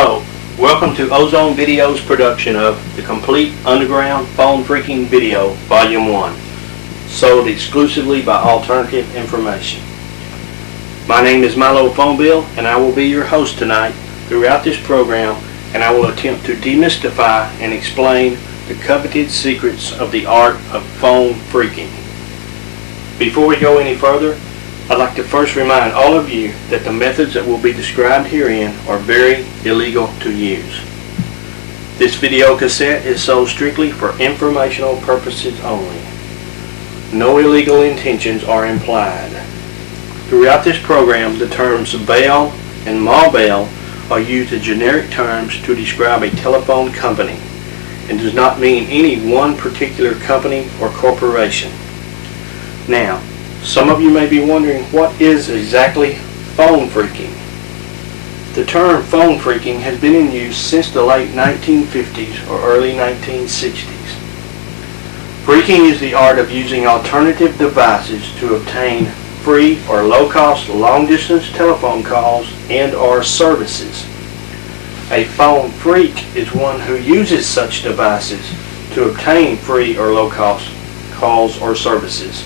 Hello, welcome to Ozone Video's production of the complete underground phone phreaking video, Volume 1, sold exclusively by Alternative Inphormation. My name is Milo Phone Bill, and I will be your host tonight throughout this program, and I will attempt to demystify and explain the coveted secrets of the art of phone phreaking. Before we go any further, I'd like to first remind all of you that the methods that will be described herein are very illegal to use. This video cassette is sold strictly for informational purposes only. No illegal intentions are implied. Throughout this program, the terms bail and ma bail are used as generic terms to describe a telephone company and does not mean any one particular company or corporation. Now, some of you may be wondering what is exactly phone phreaking. The term phone phreaking has been in use since the late 1950s or early 1960s. Phreaking is the art of using alternative devices to obtain free or low-cost long-distance telephone calls and or services. A phone phreak is one who uses such devices to obtain free or low-cost calls or services.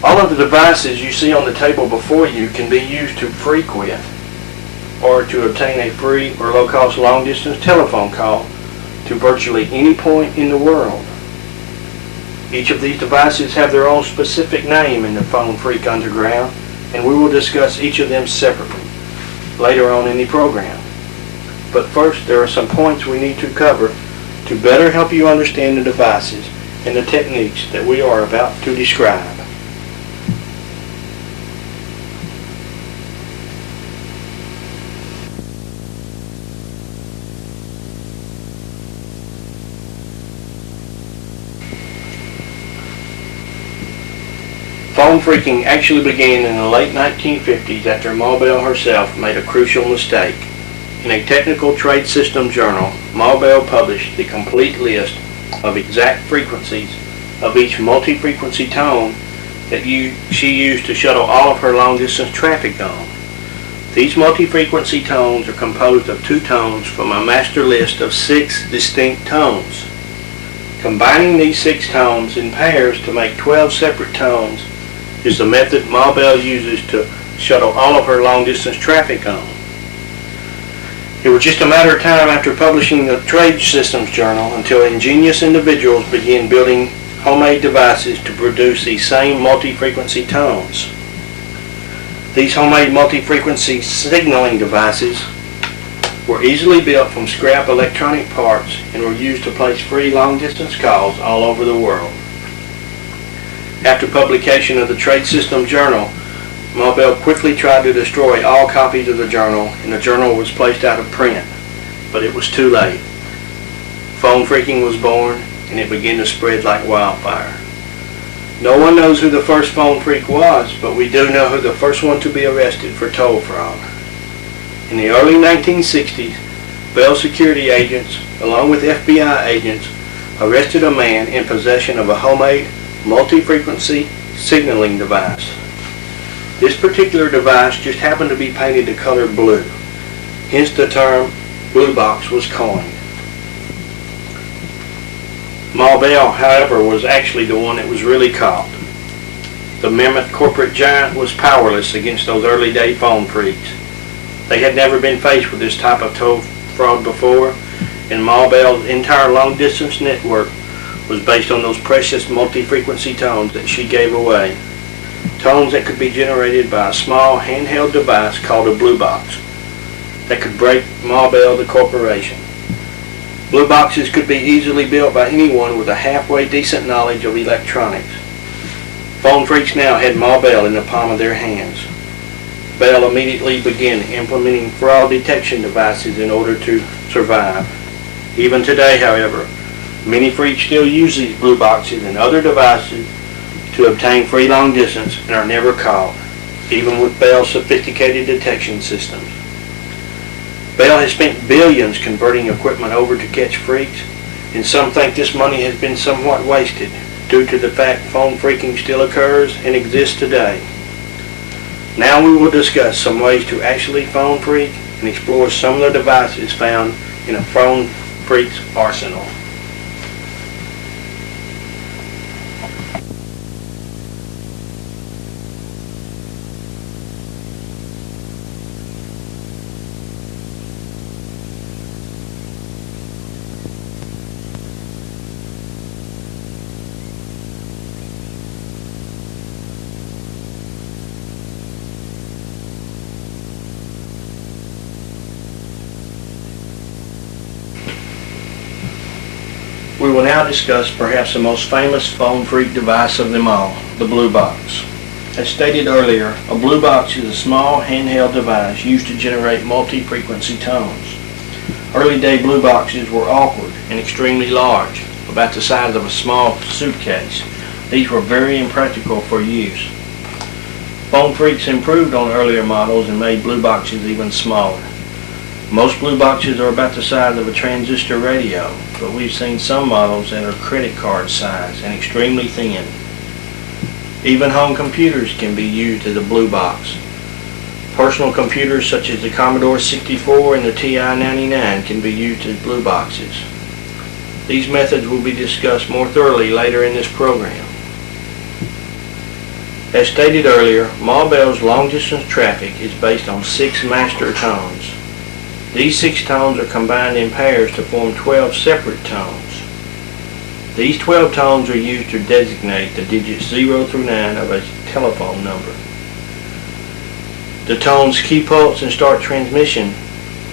All of the devices you see on the table before you can be used to phreak with or to obtain a free or low-cost long-distance telephone call to virtually any point in the world. Each of these devices have their own specific name in the phone phreak underground, and we will discuss each of them separately later on in the program. But first, there are some points we need to cover to better help you understand the devices and the techniques that we are about to describe. Phone phreaking actually began in the late 1950s after Ma Bell herself made a crucial mistake. In a technical trade system journal, Ma Bell published the complete list of exact frequencies of each multi-frequency tone that she used to shuttle all of her long-distance traffic on. These multi-frequency tones are composed of 2 tones from a master list of 6 distinct tones. Combining these 6 tones in pairs to make 12 separate tones is the method Ma Bell uses to shuttle all of her long-distance traffic on. It was just a matter of time after publishing the Trade Systems Journal until ingenious individuals began building homemade devices to produce these same multi-frequency tones. These homemade multi-frequency signaling devices were easily built from scrap electronic parts and were used to place free long-distance calls all over the world. After publication of the Trade System Journal, Ma Bell quickly tried to destroy all copies of the journal, and the journal was placed out of print. But it was too late. Phone phreaking was born, and it began to spread like wildfire. No one knows who the first phone phreak was, but we do know who the first one to be arrested for toll fraud. In the early 1960s, Bell security agents, along with FBI agents, arrested a man in possession of a homemade multi-frequency signaling device. This particular device just happened to be painted the color blue. Hence the term blue box was coined. Ma Bell, however, was actually the one that was really caught. The mammoth corporate giant was powerless against those early day phone phreaks. They had never been faced with this type of toll fraud before, and Ma Bell's entire long-distance network was based on those precious multi-frequency tones that she gave away. Tones that could be generated by a small handheld device called a blue box that could break Ma Bell the corporation. Blue boxes could be easily built by anyone with a halfway decent knowledge of electronics. Phone phreaks now had Ma Bell in the palm of their hands. Bell immediately began implementing fraud detection devices in order to survive. Even today, however, many phreaks still use these blue boxes and other devices to obtain free long distance and are never caught, even with Bell's sophisticated detection systems. Bell has spent billions converting equipment over to catch phreaks, and some think this money has been somewhat wasted due to the fact phone phreaking still occurs and exists today. Now we will discuss some ways to actually phone phreak and explores some of the devices found in a phone freak's arsenal. We will now discuss perhaps the most famous phone freak device of them all, the blue box. As stated earlier, a blue box is a small handheld device used to generate multi-frequency tones. Early day blue boxes were awkward and extremely large, about the size of a small suitcase. These were very impractical for use. Phone freaks improved on earlier models and made blue boxes even smaller. Most blue boxes are about the size of a transistor radio, but we've seen some models that are credit card size and extremely thin. Even home computers can be used as a blue box. Personal computers such as the Commodore 64 and the TI-99 can be used as blue boxes. These methods will be discussed more thoroughly later in this program. As stated earlier, Ma Bell's long-distance traffic is based on 6 master tones. These 6 tones are combined in pairs to form 12 separate tones. These 12 tones are used to designate the digits 0 through 9 of a telephone number. The tones key pulse and start transmission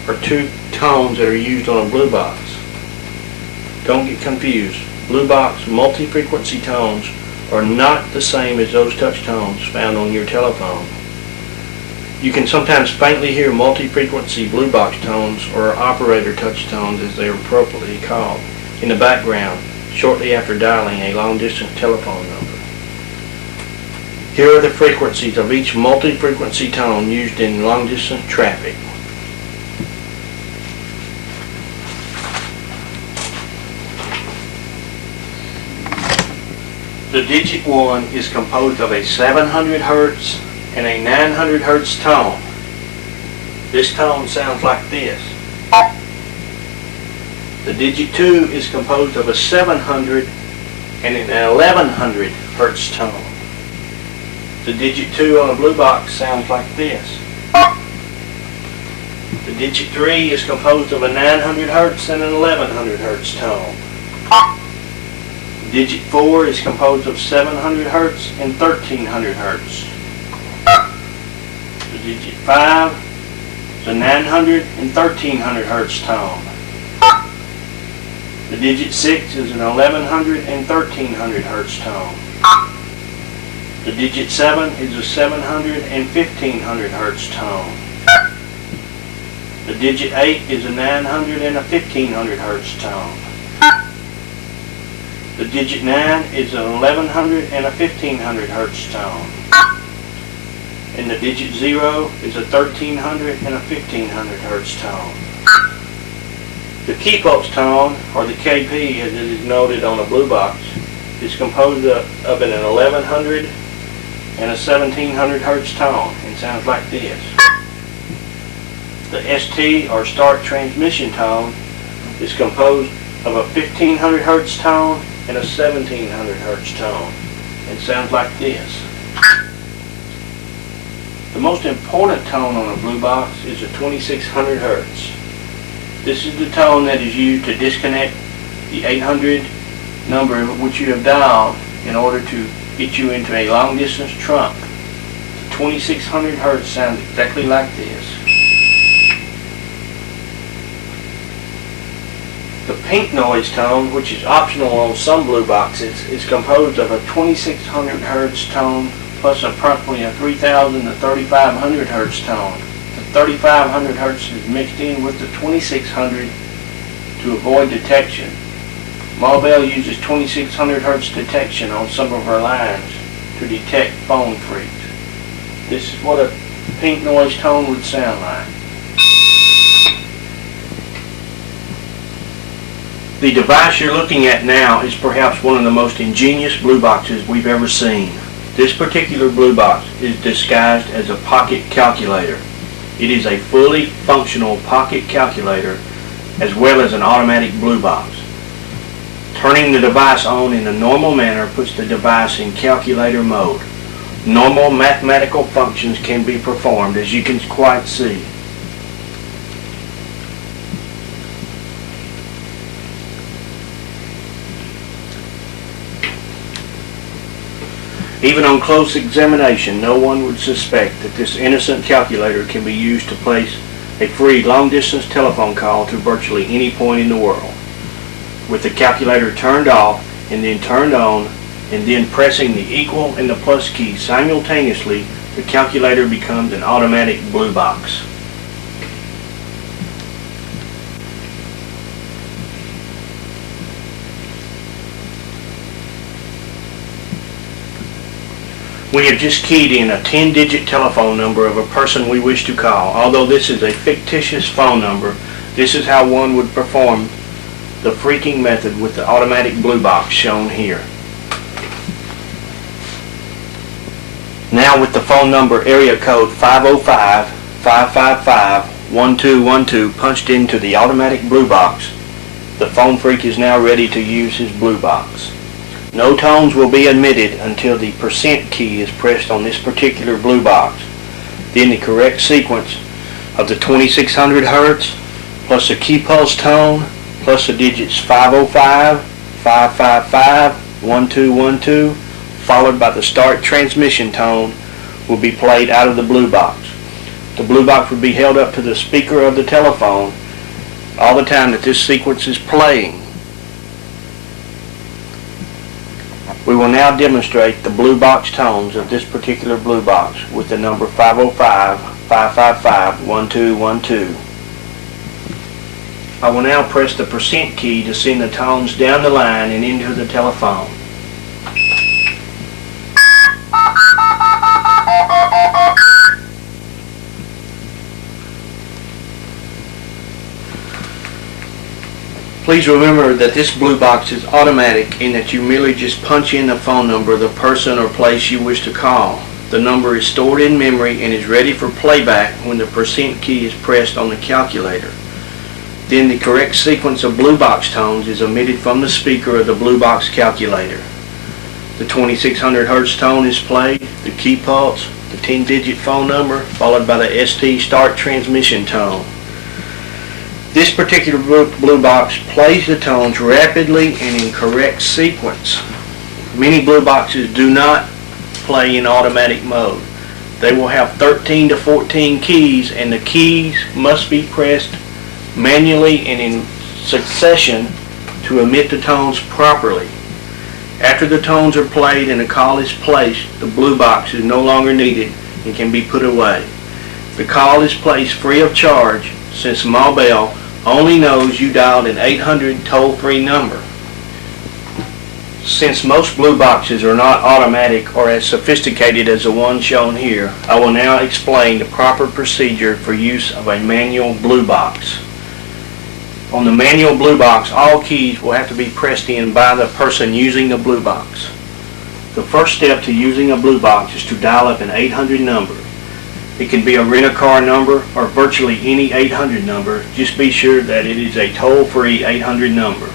are 2 tones that are used on a blue box. Don't get confused. Blue box multi-frequency tones are not the same as those touch tones found on your telephone. You can sometimes faintly hear multi-frequency blue box tones, or operator touch tones as they are appropriately called, in the background shortly after dialing a long-distance telephone number. Here are the frequencies of each multi-frequency tone used in long-distance traffic. The digit 1 is composed of a 700 Hz and a 900 Hz tone. This tone sounds like this. The digit 2 is composed of a 700 and an 1100 Hz tone. The digit 2 on a blue box sounds like this. The digit 3 is composed of a 900 Hz and an 1100 Hz tone. Digit 4 is composed of 700 Hz and 1300 Hz. The digit 5 is a 900 and 1300 Hz tone. The digit 6 is an 1100 and 1300 Hz tone. The digit 7 is a 700 and 1500 Hz tone. The digit 8 is a 900 and a 1500 Hz tone. The digit 9 is an 1100 and a 1500 Hz tone. And the digit 0 is a 1300 and a 1500 Hz tone. The key pulse tone, or the KP as it is noted on a blue box, is composed of an 1100 and a 1700 Hz tone and sounds like this. The ST, or start transmission tone, is composed of a 1500 Hz tone and a 1700 Hz tone and sounds like this. The most important tone on a blue box is a 2600 Hz. This is the tone that is used to disconnect the 800 number which you have dialed in order to get you into a long distance trunk. The 2600 Hz sounds exactly like this. The pink noise tone, which is optional on some blue boxes, is composed of a 2600 Hz tone plus approximately a 3000 to 3500 Hz tone. The 3500 Hz is mixed in with the 2600 to avoid detection. Ma Bell uses 2600 Hz detection on some of her lines to detect phone freaks. This is what a pink noise tone would sound like. The device you're looking at now is perhaps one of the most ingenious blue boxes we've ever seen. This particular blue box is disguised as a pocket calculator. It is a fully functional pocket calculator as well as an automatic blue box. Turning the device on in a normal manner puts the device in calculator mode. Normal mathematical functions can be performed, as you can quite see. Even on close examination, no one would suspect that this innocent calculator can be used to place a free long-distance telephone call to virtually any point in the world. With the calculator turned off and then turned on, and then pressing the equal and the plus key simultaneously, the calculator becomes an automatic blue box. We have just keyed in a 10-digit telephone number of a person we wish to call. Although this is a fictitious phone number, this is how one would perform the phreaking method with the automatic blue box shown here. Now with the phone number area code 505-555-1212 punched into the automatic blue box, the phone phreak is now ready to use his blue box. No tones will be emitted until the % key is pressed on this particular blue box. Then the correct sequence of the 2600 Hz plus the key pulse tone plus the digits 505, 555, 1212 followed by the start transmission tone will be played out of the blue box. The blue box will be held up to the speaker of the telephone all the time that this sequence is playing. We will now demonstrate the blue box tones of this particular blue box with the number 505, 555, 1212. I will now press the % key to send the tones down the line and into the telephone. Please remember that this blue box is automatic in that you merely just punch in the phone number of the person or place you wish to call. The number is stored in memory and is ready for playback when the % key is pressed on the calculator. Then the correct sequence of blue box tones is emitted from the speaker of the blue box calculator. The 2600 Hz tone is played, the key pulse, the 10-digit phone number, followed by the ST start transmission tone. This particular blue box plays the tones rapidly and in correct sequence. Many blue boxes do not play in automatic mode. They will have 13 to 14 keys, and the keys must be pressed manually and in succession to emit the tones properly. After the tones are played and a call is placed, the blue box is no longer needed and can be put away. The call is placed free of charge since Ma Bell only knows you dialed an 800 toll-free number. Since most blue boxes are not automatic or as sophisticated as the one shown here, I will now explain the proper procedure for use of a manual blue box. On the manual blue box, all keys will have to be pressed in by the person using the blue box. The first step to using a blue box is to dial up an 800 number. It can be a rent-a-car number or virtually any 800 number. Just be sure that it is a toll-free 800 number.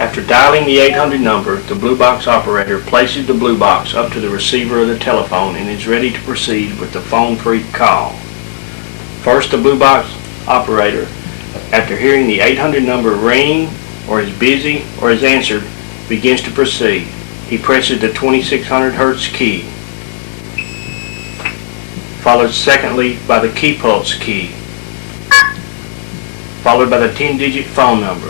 After dialing the 800 number, the blue box operator places the blue box up to the receiver of the telephone and is ready to proceed with the phone phreak call. First, the blue box operator, after hearing the 800 number ring or is busy or is answered, begins to proceed. He presses the 2600 Hz key, followed secondly by the key pulse key, followed by the 10-digit phone number.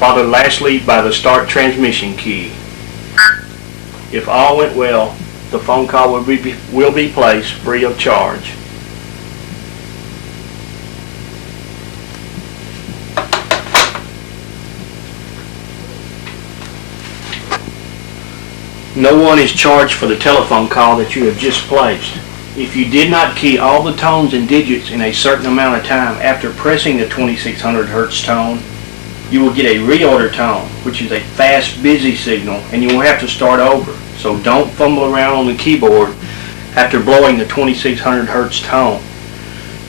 Followed lastly by the start transmission key. If all went well, the phone call will be placed free of charge. No one is charged for the telephone call that you have just placed. if you did not key all the tones and digits in a certain amount of time after pressing the 2600 Hertz tone, you will get a reorder tone, which is a fast busy signal, and you will have to start over. So don't fumble around on the keyboard after blowing the 2600 Hertz tone.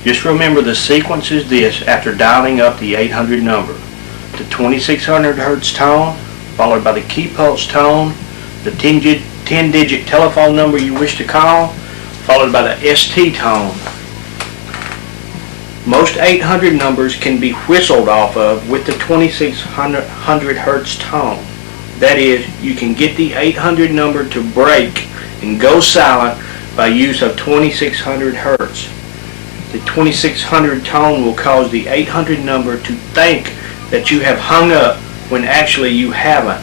Just remember the sequence is this after dialing up the 800 number. The 2600 Hertz tone, followed by the key pulse tone, the 10-digit telephone number you wish to call, followed by the ST tone. Most 800 numbers can be whistled off of with the 2600 Hertz tone. That is, you can get the 800 number to break and go silent by use of 2600 Hertz. The 2600 tone will cause the 800 number to think that you have hung up when actually you haven't.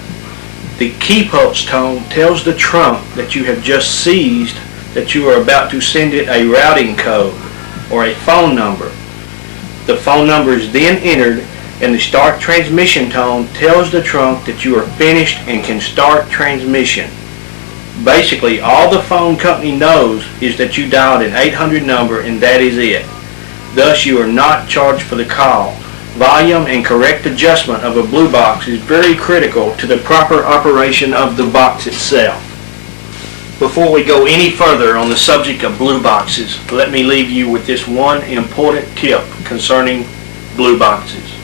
The key pulse tone tells the trunk that you have just seized that you are about to send it a routing code or a phone number. The phone number is then entered, and the start transmission tone tells the trunk that you are finished and can start transmission. Basically, all the phone company knows is that you dialed an 800 number, and that is it. Thus, you are not charged for the call. Volume and correct adjustment of a blue box is very critical to the proper operation of the box itself. Before we go any further on the subject of blue boxes, let me leave you with this one important tip concerning blue boxes.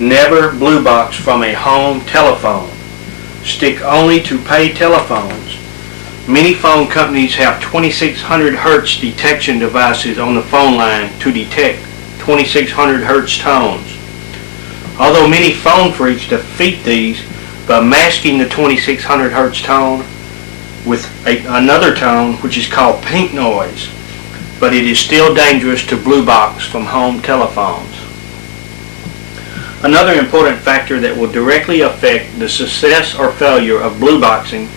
Never blue box from a home telephone. Stick only to pay telephones. Many phone companies have 2600 Hertz detection devices on the phone line to detect 2600 Hertz tones. Although many phone freaks defeat these by masking the 2600 Hertz tone with another tone which is called pink noise, but it is still dangerous to blue box from home telephones. Another important factor that will directly affect the success or failure of blue boxing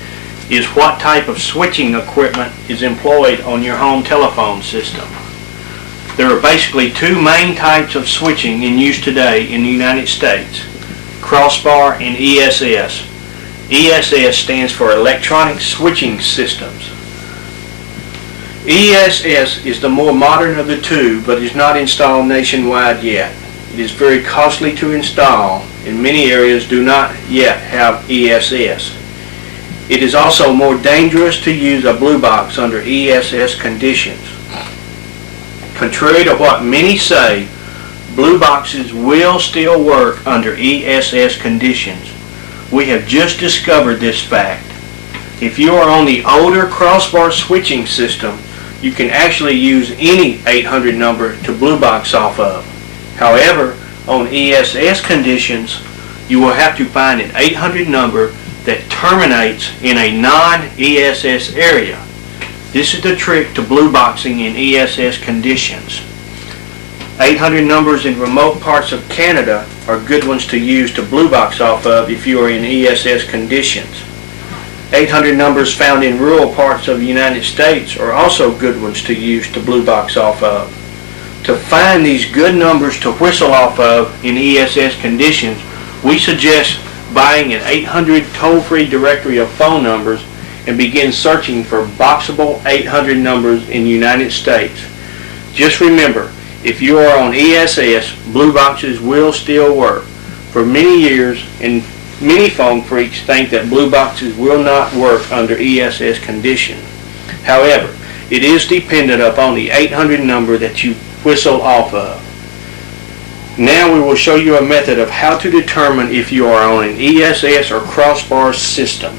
is what type of switching equipment is employed on your home telephone system. There are basically two main types of switching in use today in the United States: crossbar and ESS. ESS stands for Electronic Switching Systems. ESS is the more modern of the two, but is not installed nationwide yet. It is very costly to install, and many areas do not yet have ESS. It is also more dangerous to use a blue box under ESS conditions. Contrary to what many say, blue boxes will still work under ESS conditions. We have just discovered this fact. If you are on the older crossbar switching system, you can actually use any 800 number to blue box off of. However, on ESS conditions, you will have to find an 800 number that terminates in a non-ESS area. This is the trick to blue boxing in ESS conditions. 800 numbers in remote parts of Canada are good ones to use to blue box off of if you are in ESS conditions. 800 numbers found in rural parts of the United States are also good ones to use to blue box off of. To find these good numbers to whistle off of in ESS conditions, we suggest buying an 800 toll-free directory of phone numbers and begin searching for boxable 800 numbers in the United States. Just remember, if you are on ESS, blue boxes will still work. For many years, and many phone freaks think that blue boxes will not work under ESS conditions. However, it is dependent upon the 800 number that you whistle off of. Now we will show you a method of how to determine if you are on an ESS or crossbar system.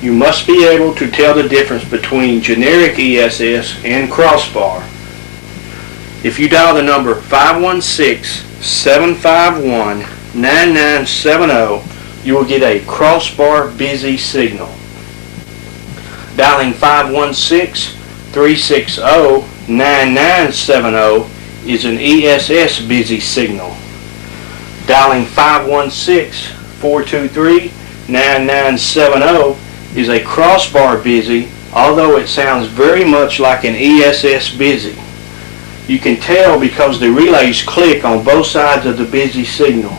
You must be able to tell the difference between generic ESS and crossbar. If you dial the number 516-751-9970, you will get a crossbar busy signal. Dialing 516-360-9970 is an ESS busy signal. Dialing 516-423-9970 is a crossbar busy, although it sounds very much like an ESS busy. You can tell because the relays click on both sides of the busy signal.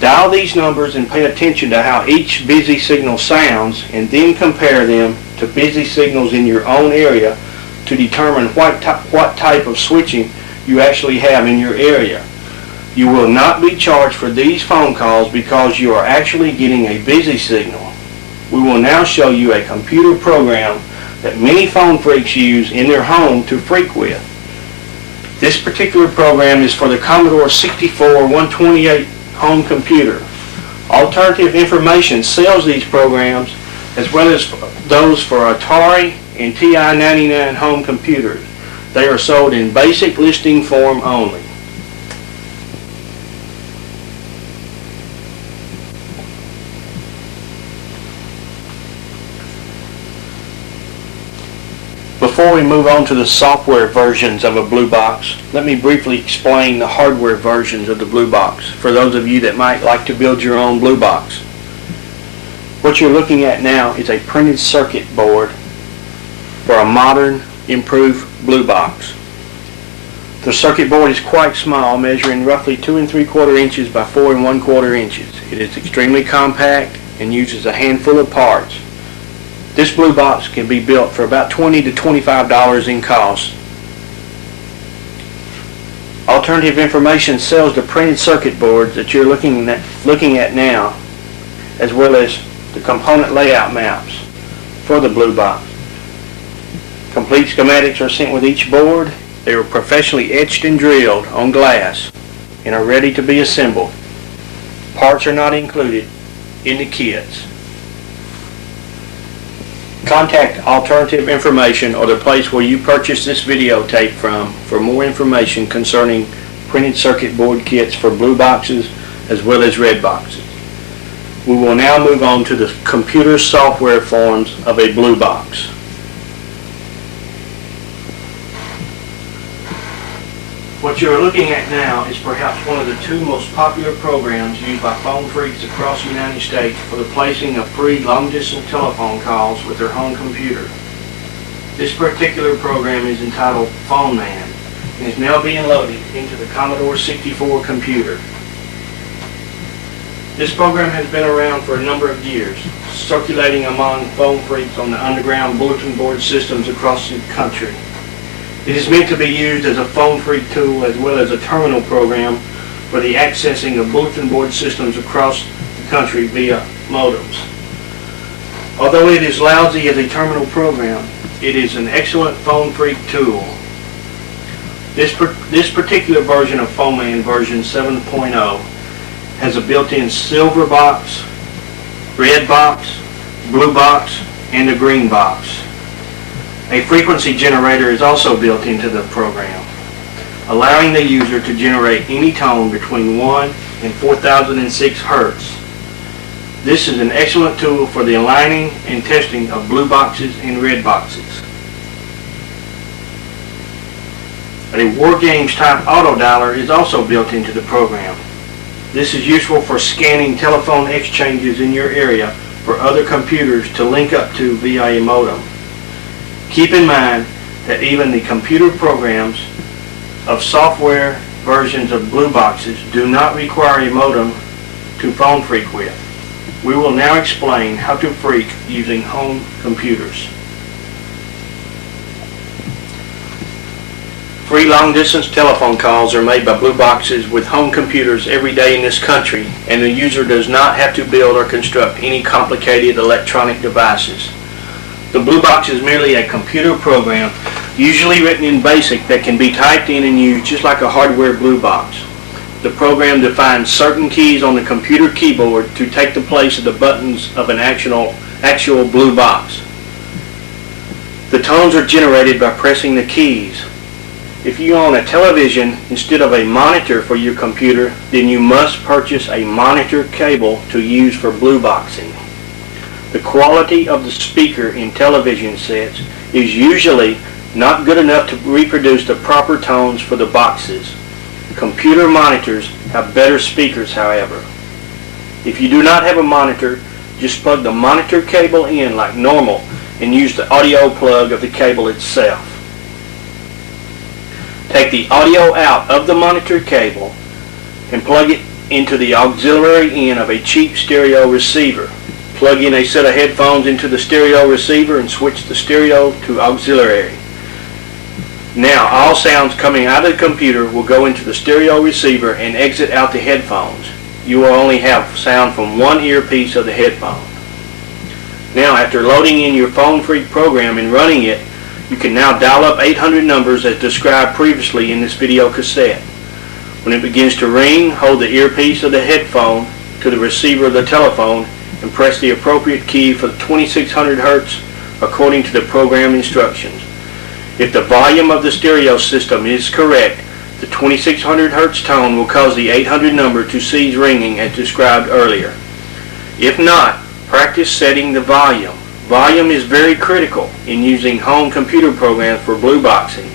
Dial these numbers and pay attention to how each busy signal sounds, and then compare them to busy signals in your own area to determine what type of switching you actually have in your area. You will not be charged for these phone calls because you are actually getting a busy signal. We will now show you a computer program that many phone freaks use in their home to freak with. This particular program is for the Commodore 64 128 home computer. Alternative Information sells these programs as well as those for Atari and TI-99 home computers. They are sold in basic listing form only. Before we move on to the software versions of a Blue Box, let me briefly explain the hardware versions of the Blue Box for those of you that might like to build your own Blue Box. What you're looking at now is a printed circuit board for a modern, improved Blue Box. The circuit board is quite small, measuring roughly 2 3/4 inches by 4 1/4 inches. It is extremely compact and uses a handful of parts. This Blue Box can be built for about $20 to $25 in cost. Alternative Information sells the printed circuit boards that you're looking at now, as well as the component layout maps for the Blue Box. Complete schematics are sent with each board. They are professionally etched and drilled on glass and are ready to be assembled. Parts are not included in the kits. Contact Alternative Information or the place where you purchased this videotape from for more information concerning printed circuit board kits for Blue Boxes as well as red boxes. We will now move on to the computer software forms of a Blue Box. What you are looking at now is perhaps one of the 2 most popular programs used by phone freaks across the United States for the placing of free long-distance telephone calls with their home computer. This particular program is entitled Phone Man and is now being loaded into the Commodore 64 computer. This program has been around for a number of years, circulating among phone freaks on the underground bulletin board systems across the country. It is meant to be used as a phone freak tool as well as a terminal program for the accessing of bulletin board systems across the country via modems. Although it is lousy as a terminal program, it is an excellent phone freak tool. This particular version of Phone Man, version 7.0, has a built-in silver box, red box, blue box, and a green box. A frequency generator is also built into the program, allowing the user to generate any tone between 1 and 4006 Hertz. This is an excellent tool for the aligning and testing of blue boxes and red boxes. A War Games type auto dialer is also built into the program. This is useful for scanning telephone exchanges in your area for other computers to link up to via a modem. Keep in mind that even the computer programs of software versions of Blue Boxes do not require a modem to phone freak with. We will now explain how to freak using home computers. Free long-distance telephone calls are made by Blue Boxes with home computers every day in this country, and the user does not have to build or construct any complicated electronic devices. The Blue Box is merely a computer program, usually written in BASIC, that can be typed in and used just like a hardware Blue Box. The program defines certain keys on the computer keyboard to take the place of the buttons of an actual Blue Box. The tones are generated by pressing the keys. If you own a television instead of a monitor for your computer, then you must purchase a monitor cable to use for Blue Boxing. The quality of the speaker in television sets is usually not good enough to reproduce the proper tones for the boxes. Computer monitors have better speakers, however. If you do not have a monitor, just plug the monitor cable in like normal and use the audio plug of the cable itself. Take the audio out of the monitor cable and plug it into the auxiliary end of a cheap stereo receiver. Plug in a set of headphones into the stereo receiver and switch the stereo to auxiliary. Now all sounds coming out of the computer will go into the stereo receiver and exit out the headphones. You will only have sound from one earpiece of the headphone. Now after loading in your PhonePhreak program and running it, you can now dial up 800 numbers as described previously in this video cassette. When it begins to ring, hold the earpiece of the headphone to the receiver of the telephone and press the appropriate key for the 2600 Hz according to the program instructions. If the volume of the stereo system is correct, the 2600 Hz tone will cause the 800 number to cease ringing as described earlier. If not, practice setting the volume. Volume is very critical in using home computer programs for blue boxing.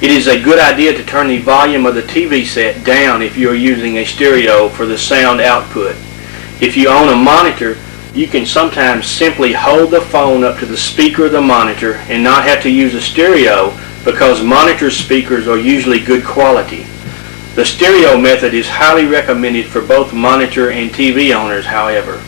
It is a good idea to turn the volume of the TV set down if you are using a stereo for the sound output. If you own a monitor, you can sometimes simply hold the phone up to the speaker of the monitor and not have to use a stereo because monitor speakers are usually good quality. The stereo method is highly recommended for both monitor and TV owners, however.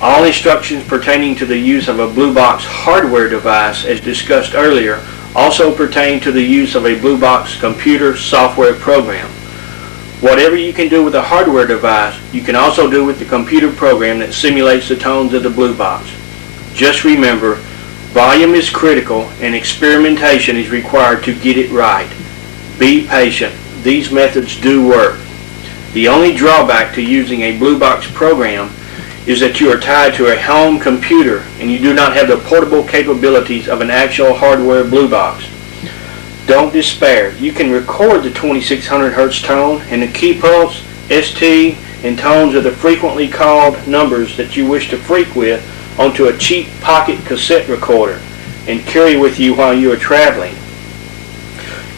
All instructions pertaining to the use of a Blue Box hardware device, as discussed earlier, also pertain to the use of a Blue Box computer software program. Whatever you can do with a hardware device, you can also do with the computer program that simulates the tones of the Blue Box. Just remember, volume is critical and experimentation is required to get it right. Be patient. These methods do work. The only drawback to using a Blue Box program is that you are tied to a home computer and you do not have the portable capabilities of an actual hardware Blue Box. Don't despair. You can record the 2600 Hz tone and the key pulse, ST, and tones of the frequently called numbers that you wish to phreak with onto a cheap pocket cassette recorder and carry with you while you are traveling.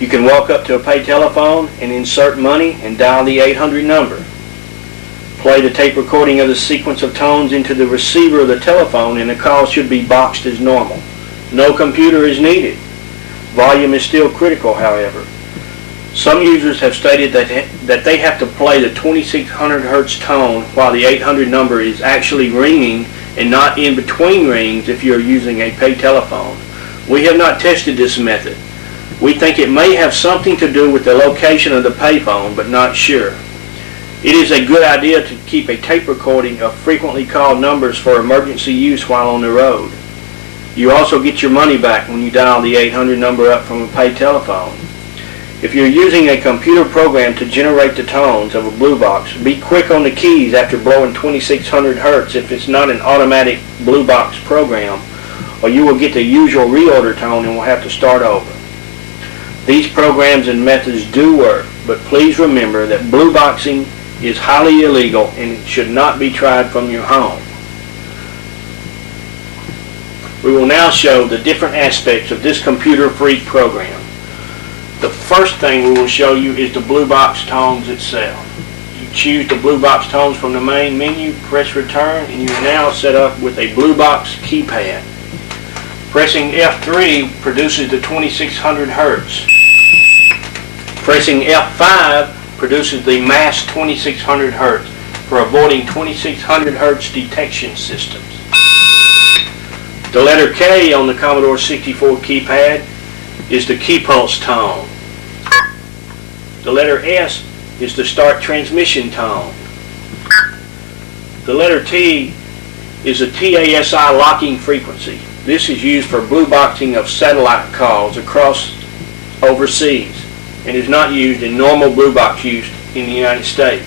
You can walk up to a pay telephone and insert money and dial the 800 number. Play the tape recording of the sequence of tones into the receiver of the telephone and the call should be boxed as normal. No computer is needed. Volume is still critical, however. Some users have stated that they have to play the 2600 Hz tone while the 800 number is actually ringing and not in between rings if you are using a pay telephone. We have not tested this method. We think it may have something to do with the location of the payphone, but not sure. It is a good idea to keep a tape recording of frequently called numbers for emergency use while on the road. You also get your money back when you dial the 800 number up from a pay telephone. If you're using a computer program to generate the tones of a Blue Box, be quick on the keys after blowing 2600 Hz if it's not an automatic Blue Box program, or you will get the usual reorder tone and will have to start over. These programs and methods do work, but please remember that Blue Boxing is highly illegal and should not be tried from your home. We will now show the different aspects of this computer phreak program. The first thing we will show you is the Blue Box tones itself. You choose the Blue Box tones from the main menu, press return, and you are now set up with a Blue Box keypad. Pressing F3 produces the 2600 Hz. Pressing F5 produces the masked 2600 Hz for avoiding 2600 Hz detection systems. The letter K on the Commodore 64 keypad is the key pulse tone. The letter S is the start transmission tone. The letter T is a TASI locking frequency. This is used for blue boxing of satellite calls across overseas and is not used in normal blue box use in the United States.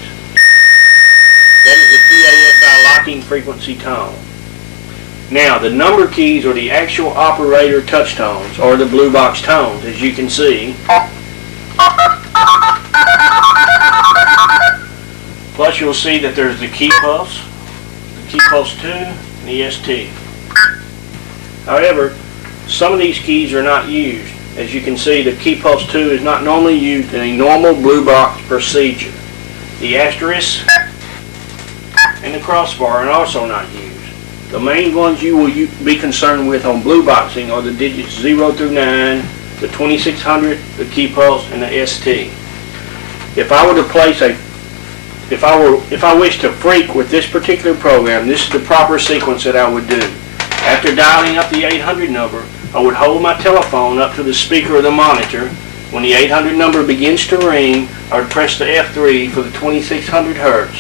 That is the TASI locking frequency tone. Now, the number keys or the actual operator touch tones are the Blue Box tones, as you can see. Plus, you'll see that there's the key pulse 2, and the ST. However, some of these keys are not used. As you can see, the key pulse 2 is not normally used in a normal Blue Box procedure. The asterisk and the crossbar are also not used. The main ones you will be concerned with on blue boxing are the digits 0 through 9, the 2600, the key pulse, and the ST. If I wish to phreak with this particular program, this is the proper sequence that I would do. After dialing up the 800 number, I would hold my telephone up to the speaker of the monitor. When the 800 number begins to ring, I would press the F3 for the 2600 Hertz.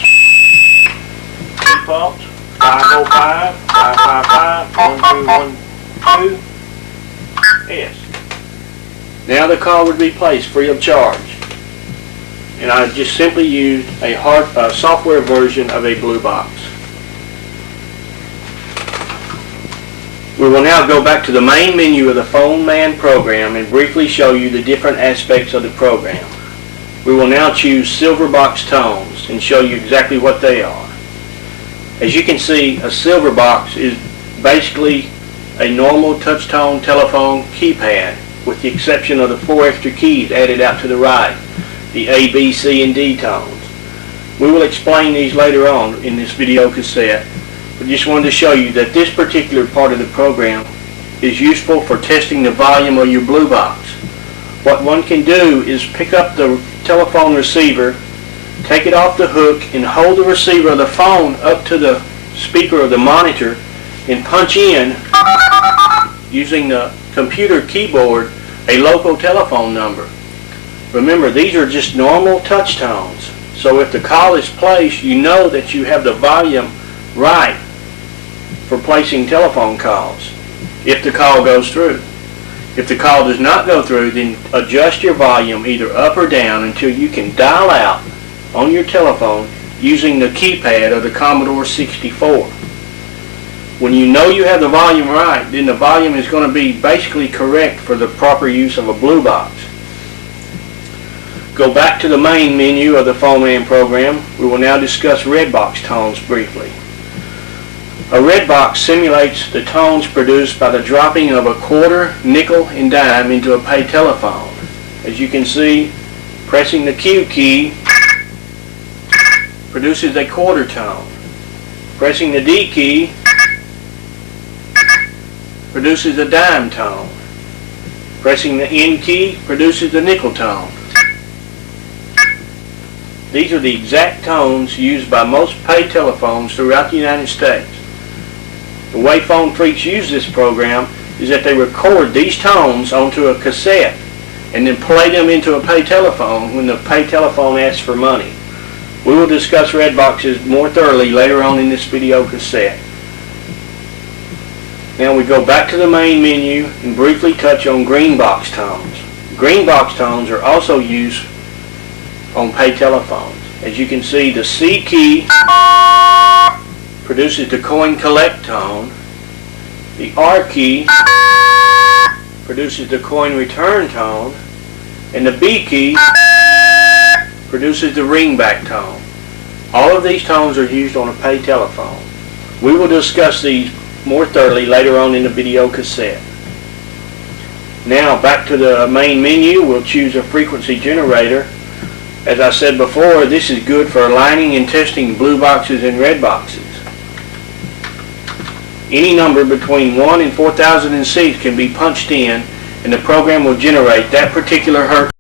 Default 505 555 1212 S. Now the call would be placed free of charge, and I just simply used a software version of a blue box. We will now go back to the main menu of the Phone Man program and briefly show you the different aspects of the program. We will now choose silver box tones and show you exactly what they are. As you can see, a silver box is basically a normal touch-tone telephone keypad, with the exception of the 4 extra keys added out to the right, the A, B, C, and D tones. We will explain these later on in this video cassette, but just wanted to show you that this particular part of the program is useful for testing the volume of your blue box. What one can do is pick up the telephone receiver, take it off the hook, and hold the receiver of the phone up to the speaker of the monitor and punch in, using the computer keyboard, a local telephone number. Remember, these are just normal touch tones, so if the call is placed, you know that you have the volume right for placing telephone calls if the call goes through. If the call does not go through, then adjust your volume either up or down until you can dial out on your telephone using the keypad of the Commodore 64. When you know you have the volume right, then the volume is going to be basically correct for the proper use of a blue box. Go back to the main menu of the Phone Man program. We will now discuss red box tones briefly. A red box simulates the tones produced by the dropping of a quarter, nickel, and dime into a pay telephone. As you can see, pressing the Q key produces a quarter tone. Pressing the D key produces a dime tone. Pressing the N key produces the nickel tone. These are the exact tones used by most pay telephones throughout the United States. The way phone freaks use this program is that they record these tones onto a cassette and then play them into a pay telephone when the pay telephone asks for money. We will discuss red boxes more thoroughly later on in this video cassette. Now we go back to the main menu and briefly touch on green box tones. Green box tones are also used on pay telephones. As you can see, the C key produces the coin collect tone, the R key produces the coin return tone, and the B key produces the ringback tone. All of these tones are used on a pay telephone. We will discuss these more thoroughly later on in the video cassette. Now back to the main menu, we'll choose a frequency generator. As I said before, this is good for aligning and testing blue boxes and red boxes. Any number between 1 and 4006 can be punched in, and the program will generate that particular hertz